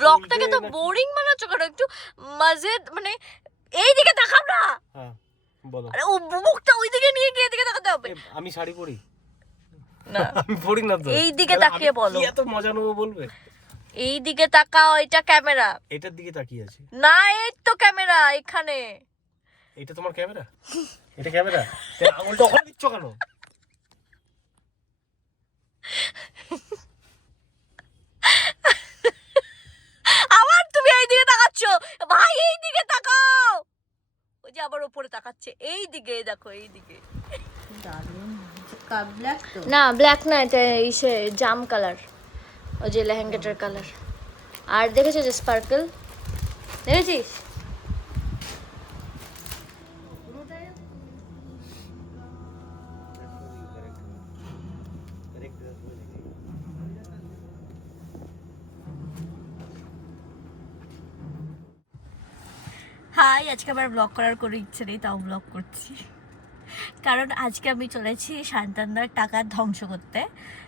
ব্লগটাকে তো বোরিং বানাচ্ছ কেন? একটু মজে, মানে এইদিকে তাকাও না। হ্যাঁ বলো। আরে ও মুখটা ওইদিকে নিয়ে গিয়ে এদিকে তাকাতে হবে। আমি শাড়ি পরি না আমি পরি না তো। এইদিকে তাকিয়ে বলো। কি এত মজা নেবো বলবে? এইদিকে তাকাও, এটা ক্যামেরা। এটার দিকে তাকিয়ে আছি না, এই তো ক্যামেরা এখানে। এটা তোমার ক্যামেরা? এটা ক্যামেরা? তাহলে আঙুলটা ওখানে দিচ্ছ কেন? আবার তুমি এইদিকে তাকাচ্ছ ভাই, এইদিকে তাকাও। ওই যে আবার উপরে তাকাচ্ছে, এইদিকে দেখো, এইদিকে। ব্ল্যাক তো না ব্ল্যাক না, এটা ইসে জাম কালার, ওই যে লেহেঙ্গাটার কালার। আর দেখেছো যে স্পার্কল, দেখেছিস? হাই, আজকে আবার ব্লগ করার কোনো ইচ্ছে নেই, তাও ব্লগ করছি। কারণ আজকে আমি চলেছি শান্তানদার টাকা ধ্বংস করতে।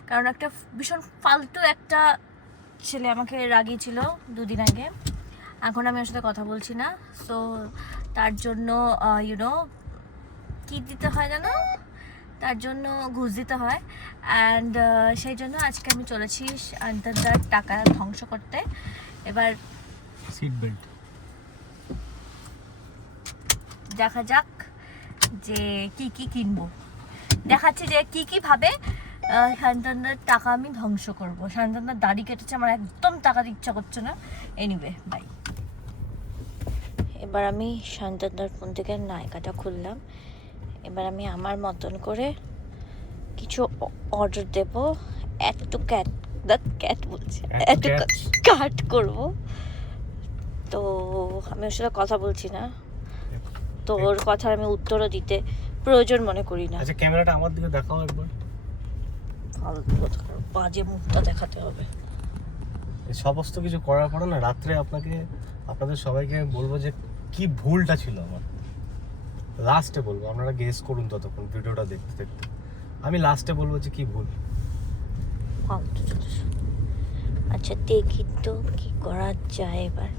কারণ একটা ভীষণ ফালতু একটা ছেলে আমাকে রাগিয়েছিল দুদিন আগে। এখন আমি ওর সাথে কথা বলছি না, সো তার জন্য ইউনো কী দিতে হয় জানো, তার জন্য ঘুষ দিতে হয়। অ্যান্ড সেই জন্য আজকে আমি চলেছি শান্তানদার টাকা ধ্বংস করতে। এবার সিট বেল্ট দেখা যাক যে কি কি কিনবো। দেখাচ্ছি যে কি কি ভাবে শান্তানদার টাকা আমি ধ্বংস করব। শান্তানদার দাড়ি কেটেছে, আমার একদম টাকা দিতে ইচ্ছা করছে না। Anyway bye. এবার আমি শান্তানদার ফোন থেকে নায়িকাটা খুললাম। এবার আমি আমার মতন করে কিছু অর্ডার দেব। একটু ক্যাট বলছে, একটু কাট করব। তো আমি ওর সাথে কথা বলছি না, তো ওর কথার আমি উত্তরও দিতে প্রয়োজন মনে করি না। আচ্ছা ক্যামেরাটা আমার দিকে দেখাও একবার। বাজে মুখটা দেখাতে হবে। সমস্ত কিছু করার পরে না রাত্রে আপনাদের সবাইকে বলবো যে কি ভুলটা ছিল আমার। লাস্টে বলবো, আপনারা গেস করুন ততক্ষণ ভিডিওটা দেখতে দেখতে। আমি লাস্টে বলবো যে কি ভুল। আচ্ছা দেখি তো কি করা যায় এবার।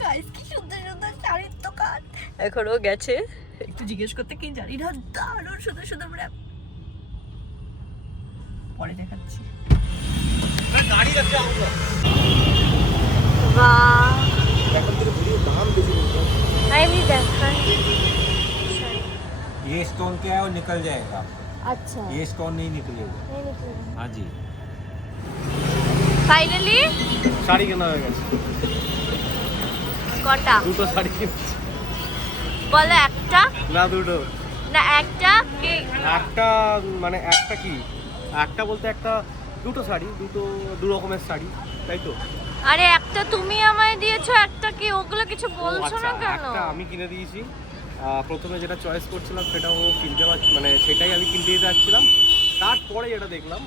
গাইস কি সুন্দর সুন্দর শাড়ির দোকান। এখনো গেছে একটু জিজ্ঞেস করতে, কি জানি না, দারুণ সুন্দর সুন্দর। মানে পরে দেখাচ্ছি। গাড়ি রাখতে আমরা বাহ, এখন থেকে ভিডিও দাম বেশি বলতে। আমি দেখাই। ये स्टोन क्या है वो निकल जाएगा, আচ্ছা ये स्टोन नहीं निकलेगा। हाँ जी। ফাইনালি শাড়ি কেনা হয়ে গেছে। কটা দুটো শাড়ি কিনেছি। বলো? একটা না দুটো। না একটা কি? একটা মানে একটা কি, একটা বলতে একটা দুটো শাড়ি, দু রকমের শাড়ি, তাই তো? আরে একটা তুমি আমায় দিয়েছো, একটা কি? ওগুলো কিছু বলছো না কেন? একটা আমি কিনে দিয়েছি। প্রথমে যেটা চয়েস করছিলাম সেটাও কিনতে মানে সেটাই আমি কিনতে দিতে যাচ্ছিলাম। তারপরে যেটা দেখলাম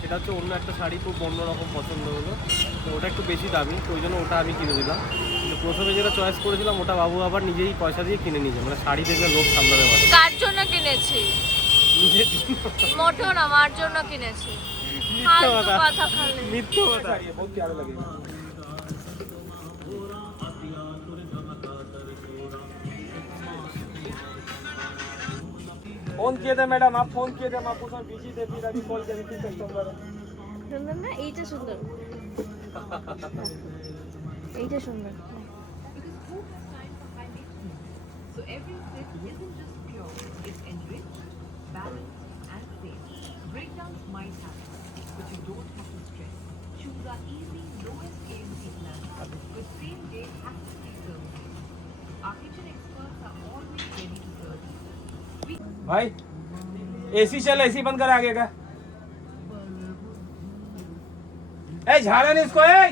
সেটা হচ্ছে অন্য একটা শাড়ি, খুব অন্যরকম পছন্দ হলো, তো ওটা একটু বেশি দামি, তো ওই জন্য ওটা আমি কিনে দিলাম। কিন্তু প্রথমে যেটা চয়েস করেছিলাম ওটা বাবু আবার নিজেই পয়সা দিয়ে কিনে নিয়েছে। মানে শাড়ি দেখলে লোক সামলাতে পারে। কার জন্য কিনেছি? নিজের জন্য। মোটো না, মার জন্য কিনেছি। মিথ্যা ফালতু কথা, কথা খালি। মিথ্যা কথা। বহুত ভালো লাগে। फोन किए थे मैडम, आप फोन किए थे, हम आपको समय बिजी थे, फिर अभी कॉल किया फिर कस्टमर है। সুন্দর না? এইটা সুন্দর, এইটা সুন্দর। So every sip isn't just pure, it's enriched, balanced, and safe. Breakdowns might happen, but you don't have to stress. Choose our easy, lowest AMC plan with same-day hassle-free servicing. Our kitchen experts are always ready to serve you. भाई AC चल, AC बंद कर आगे का। ए झाड़ा नहीं इसको, ए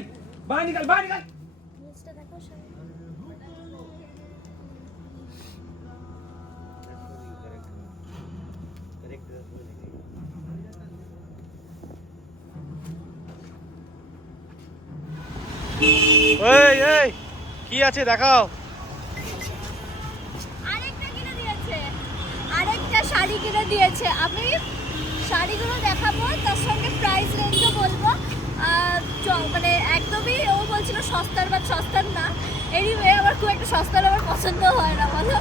बाहर निकल, बाहर निकल। এই এই কি আছে দেখাও। আরেকটা কিনে দিয়েছে, আরেকটা শাড়ি কিনে দিয়েছে। আমি শাড়িগুলো দেখাবো, তার সঙ্গে প্রাইস রেঞ্জও বলবো। সস্তার বা সস্তার না, এনিওয়ে আমার খুব একটা সস্তার আমার পছন্দ হয় না, বলো।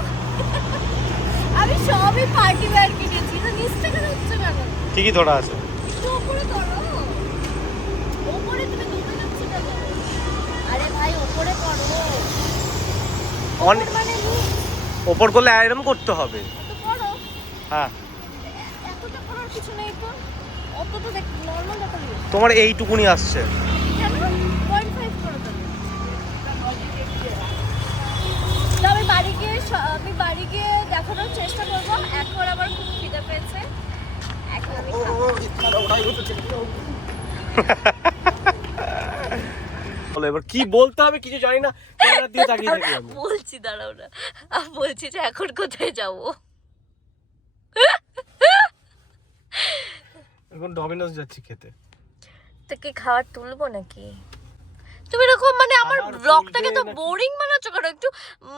আমি সবই পার্টি ওয়্যার কিনেছি, তো নিচ থেকে হচ্ছে কেন? ঠিকই ধরা আছে। একটু ওপরে করো, ওপরে তুমি দূরে যাচ্ছ কেন? আরে ভাই ওপরে করো, অনেক মানে ওপর করলে এরকম করতে হবে। তো করো, হ্যাঁ, এতটা করার কিছু নেই তো, অত তো দেখ নর্মাল ব্যাপার। তোমার এইটুকুনি আসছে। কেন 0.5 করে দেবো? তো আমি বাড়ি গিয়ে দেখানোর চেষ্টা করবো। এখন আমার খুব খিদে পেয়েছে, এখন আমি বলো এবার কি বলতে হবে কিছু জানি না, ক্যামেরা দিয়ে তাকিয়ে থাকি আমি। বলছি, দাঁড়াও না, আমি বলছি যে এখন কোথায় যাবো? এখন ডমিনোস যাচ্ছি খেতে। তো কি খাবার তুলবো নাকি? তুমি এরকম মানে আমার খাবার ব্লগটাকে তো তুলবে নাকি? বোরিং বানাচ্ছ কেন? একটু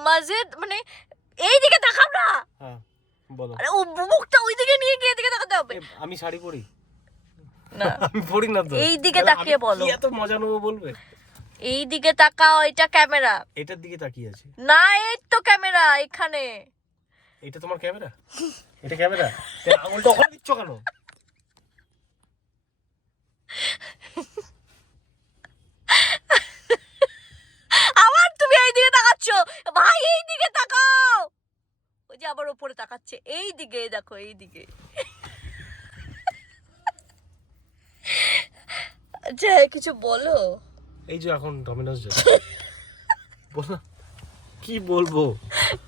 মজে, মানে এই দিকে তাকাও না। হ্যাঁ বলো। আরে ও মুখটা ওই দিকে নিয়ে গিয়ে এদিকে তাকাতে হবে আমি শাড়ি পরি না। আমি পরি না তো। এই দিকে তাকিয়ে বলো। কি এত মজা নেবো বলবে? এই দিকে তাকাও, এটা ক্যামেরা এটার দিকে তাকিয়ে আছি। না, এই তো ক্যামেরা এখানে। এটা তোমার ক্যামেরা? এটা ক্যামেরা? আঙুলটা ওখানে দিচ্ছ কেন? আবার তুমি এই দিকে তাকাচ্ছ ভাই, এই দিকে তাকাও। ওই যে আবার উপরে তাকাচ্ছে, এই দিকে দেখো, এই দিকে। আচ্ছা কিছু বলো। এই যে এখন ডমিনোস যাচ্ছে। বলো কি বলবো?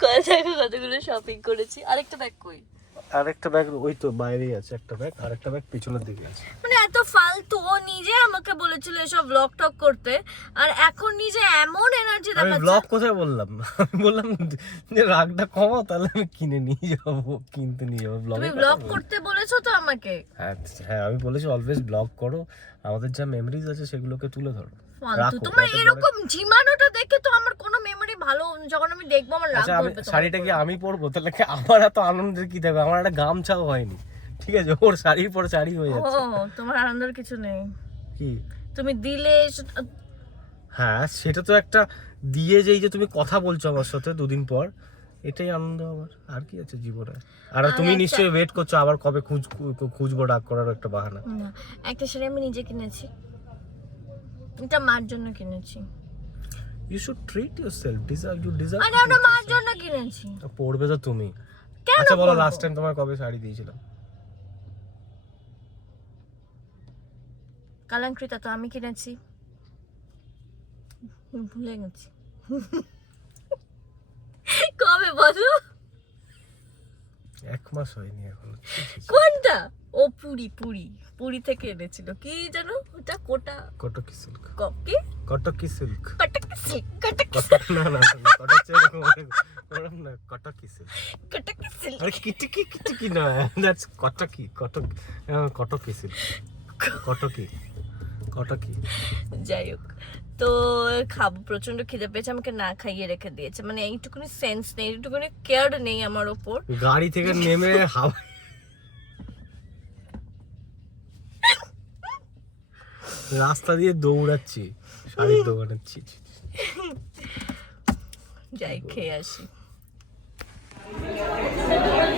কতগুলো শপিং করেছি। আরেকটা ব্যাগ কই? আরেকটা ব্যাগ ওই তো বাইরেই আছে, একটা ব্যাগ, আরেকটা ব্যাগ পিছনের দিকে আছে। মানে এত ফালতু, ও নিজে আমাকে বলেছিল এসব ব্লগ টক করতে, আর এখন নিজে এমন এনার্জি আমি দেখাচ্ছে। ব্লগ কোথায় বললাম? আমি বললাম যে রাগটা কমাও, তাহলে আমি কিনে নিয়ে যাবো, কিনতে নিয়ে যাবো। তুমি ব্লগ করতে বলেছো তো আমাকে। হ্যাঁ হ্যাঁ, আমি বলেছি অলওয়েজ ব্লগ করো, আমাদের যা মেমোরিজ আছে সেগুলোকে তুলে ধরো। ফালতু, রাখো, তোমার যাতে এরকম ঝিমানোটা দেখে তো আমার কোনো মেমোরি ভালো, যখন আমি দেখবো আমার রাগ আচ্ছা আমি করবে। শাড়িটা কি আমি পরবো, তাহলে কি আমার এত আনন্দের কি থাকবে? আমার একটা গামছাও হয়নি, ঠিক আছে? ওর শাড়ির পর শাড়ি হয়ে ও যাচ্ছে। তোমার আনন্দের কিছু নেই, কি? তুমি দিলে হ্যাঁ সেটা তো একটা দিয়ে, যে এই যে তুমি কথা বলছো আমার সাথে দুদিন পর, এটাই আনন্দ আমার। আর কি আছে জীবনে? আর তুমি নিশ্চয়ই ওয়েট করছো আবার কবে খুঁজবো, ডাক করার একটা বাহানা। না, একটা শাড়ি আমি নিজে কিনেছি, এটা মার জন্য কিনেছি। You should treat yourself, you deserve. আরে ওটা মার জন্য কিনেছি। পড়বে তো তুমি। কেন আচ্ছা বলো, পরবো? লাস্ট টাইম তোমার কবে শাড়ি দিয়েছিলাম? কালাঙ্কৃতা তো আমি কিনেছি, ভুলে গেছি। কবে বলো? 1 মাস হয়নি এখন। কোনটা? ও পুরি থেকে এনেছিল, কি জানো ওটা? কটকি সিল্ক। কি? কটকি সিল্ক। কটকি সিল্ক, কটকি না না না, কটক এরকম ওরকম না, কটকি সিল্ক। সিল্ক। আরে কিটিকি না, দ্যাটস কটকি সিল্ক। কটকি। যাই হোক, তো খাবো, প্রচন্ড খিদে পেয়েছে, আমাকে না খাইয়ে রেখে দিয়েছে। মানে এইটুকুনি সেন্স নেই, এইটুকুনি কেয়ার নেই আমার ওপর। গাড়ি থেকে নেমে হাওয়া রাস্তা দিয়ে দৌড়াচ্ছি, শাড়ির দোকানাচ্ছি। যাই খেয়ে আসি।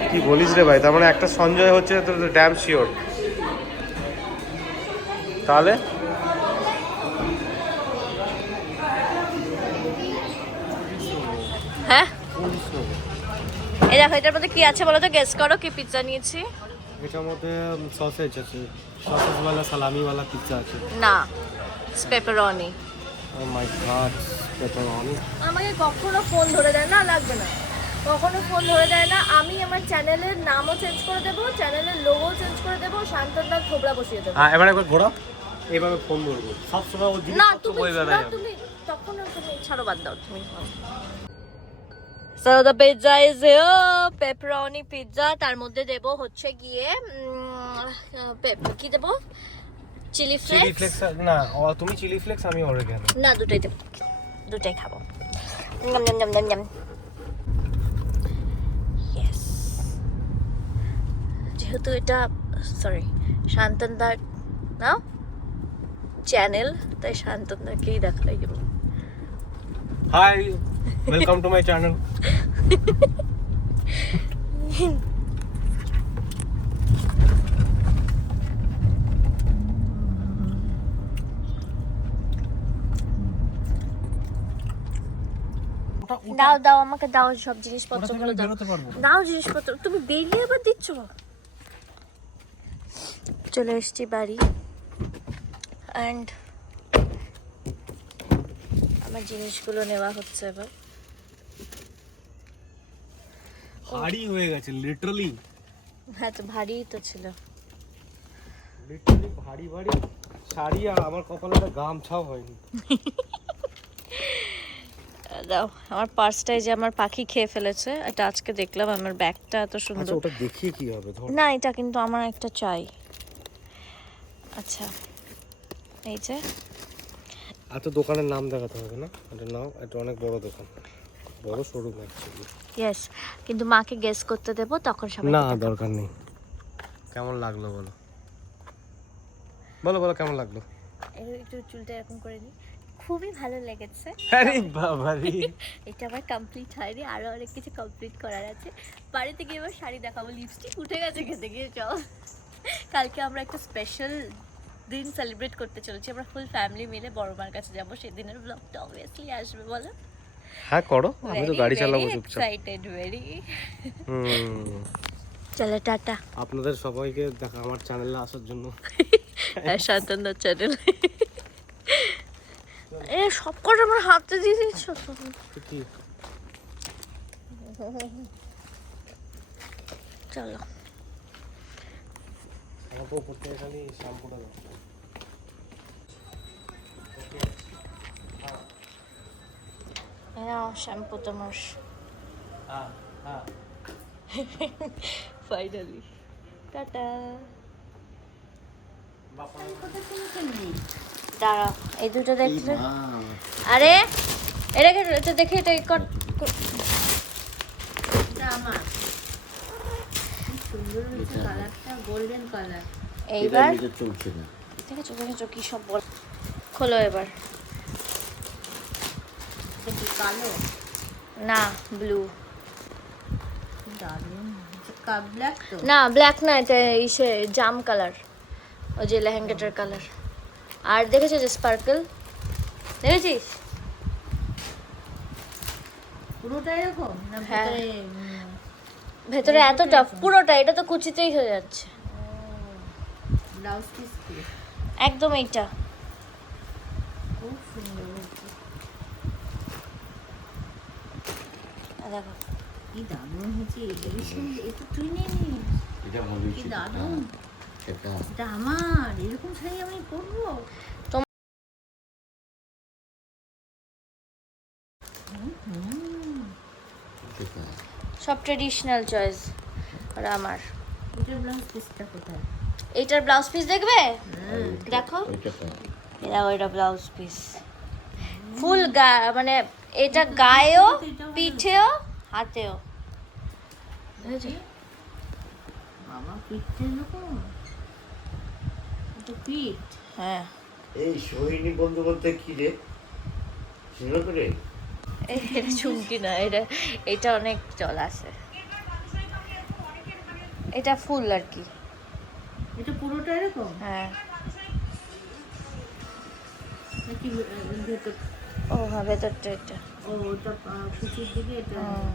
কি বলিস রে ভাই? তার মানে একটা সঞ্জয় হচ্ছে তো ড্যাম শিওর। তাহলে হ্যাঁ, এই দেখো, এটার মধ্যে কি আছে বলো তো? গেস করো কি পিৎজা নিয়েছি। এটার মধ্যে সসেজ আছে, সসেজওয়ালা সালামিওয়ালা পিৎজা আছে। না, পেপারনি। ও মাই গড, পেপারনি। আমাকে কখনো ফোন ধরে দেয় না, লাগবে না, কখনো ফোন ধরে দেয় না। আমি আমার চ্যানেলের নামও চেঞ্জ করে দেবো, চ্যানেলের লোগো চেঞ্জ করে দেবো, শান্তনদার থোবড়া বসিয়ে দেবো। হ্যাঁ এবার একবার ঘোরাও, এইভাবে ফোন ধরবো সবসময়। ও না তুমি তখন তুমি ছাড়ো, বাদ দাও তুমি। So the pizza is here, pepperoni pizza, তার মধ্যে দেব হচ্ছে গিয়ে কি দেব? Chilli flakes. না তুমি চিলি ফ্লেক্স, আমি অরিগ্যানো। না, দুটাই দেব, দুটাই খাবো। নাম নাম নাম নাম নাম। ইয়েস, যেহেতু এটা শান্তনদার না চ্যানেল, তাই শান্তনদাকেই দেখাই দেবো। Hi, welcome to my channel. দাও দাও আমাকে দাও সব জিনিসপত্রগুলো দাও। দাও জিনিসপত্র, তুমি বেরিয়ে আবার দিচ্ছ। চলে এসেছি বাড়ি অ্যান্ড আমার জিনিসগুলো নেওয়া হচ্ছে এবার। ভারী হয়ে গেছে লিটারালি, হ্যাঁ তো ভারীই তো ছিল। লিটারালি ভারী ভারী শাড়ি, আর আমার কপালে একটা গামছাও হয়নি। দাও আমার পার্সটাই যে আমার পাখি খেয়ে ফেলেছে, এটা আজকে দেখলাম। আমার ব্যাগটা এত আচ্ছা, সুন্দর। ওটা দেখিয়ে কি হবে? ধর না এটা কিন্তু আমার একটা চাই। আচ্ছা এই যে আচ্ছা, দোকানের নাম দেখাতে হবে না, এটা নাও, এটা অনেক বড় দোকান, বড় শোরুম অ্যাকচুয়ালি। ইয়েস, কিন্তু মাকে গেস করতে দেবো তখন সবাই। না দরকার নেই। কেমন লাগলো বলো, বলো বলো কেমন লাগলো? একটু চুলটা এরকম করে নিই, খুবই ভালো লেগেছে। আরে বাবা রে, এটা আমার কমপ্লিট হয়নি, আরো অনেক কিছু কমপ্লিট করার আছে। বাড়িতে গিয়ে এবার শাড়ি দেখাবো। লিপস্টিক উঠে গেছে খেতে গিয়ে। চল, কালকে আমরা একটা স্পেশাল দিন সেলিব্রেট করতে চলেছি। আমরা ফুল ফ্যামিলি মিলে বড় মার কাছে যাবো। সেদিনের ব্লগটা অবভিয়াসলি আসবে, বলো? হ্যাঁ করো, আমি তো গাড়ি চালাবো চুপচাপ। Excited very. হুম, চলো টাটা। আপনাদের সবাইকে দেখা আমার চ্যানেলে আসার জন্য। শান্তনদার চ্যানেল। এ সব কটা আমার হাতে দিয়ে দিচ্ছ তো। কি চলো আমাকে উপর থেকে খালি শ্যাম্পুটা দাও। শ্যাম্পু তোমার। হ্যাঁ হ্যাঁ, ফাইনালি টাটা। দাঁড়াও, এই দুটো দেখলে। আরে এটা দেখে এটা এইবার দেখেছো কি সব বল। খোলো এবার। কালো না ব্লু। দারুণ ব্ল্যাক তো না ব্ল্যাক না, এটা ইসে জাম কালার, ওই যে লেহেঙ্গাটার কালার। আর দেখেছো যে স্পার্কল, দেখেছিস? পুরোটা এরকম না হ্যাঁ। ভিতরে ভেতরে এত টাফ পুরোটা, এটা তো কুচিতেই হয়ে যাচ্ছে ব্লাউজ পিস কি একদম। এইটা খুব সুন্দর হয়েছে। দেখো কি দারুণ হয়েছে, এটা তুই নিয়ে নিস। এটা হবে কি দারুণ, এটা এটা আমার। এরকম শাড়ি আমি পরবো। এটা সব ট্রেডিশনাল চয়েস। আর আমার এটার ব্লাউজ পিসটা কোথায়? এইটার ব্লাউজ পিস দেখবে? দেখো ওইটা কম। এরা ওইটা ব্লাউজ পিস ফুল মানে এটা গায়েও পিঠেও হাতেও। বাবা পিঠটা এরকম, এটা পিঠ। হ্যাঁ এই সোহিনী বন্ধু বলতে কি রে শুনো করে এটা চুমকি না, এটা অনেক চল আছে। এটা ফুল আর কি। এটা পুরোটা এরকম হ্যাঁ নাকি ভেতর? ও হ্যাঁ ভেতরটা এটা। ও ওটা কুচির দিকে এটা হুম।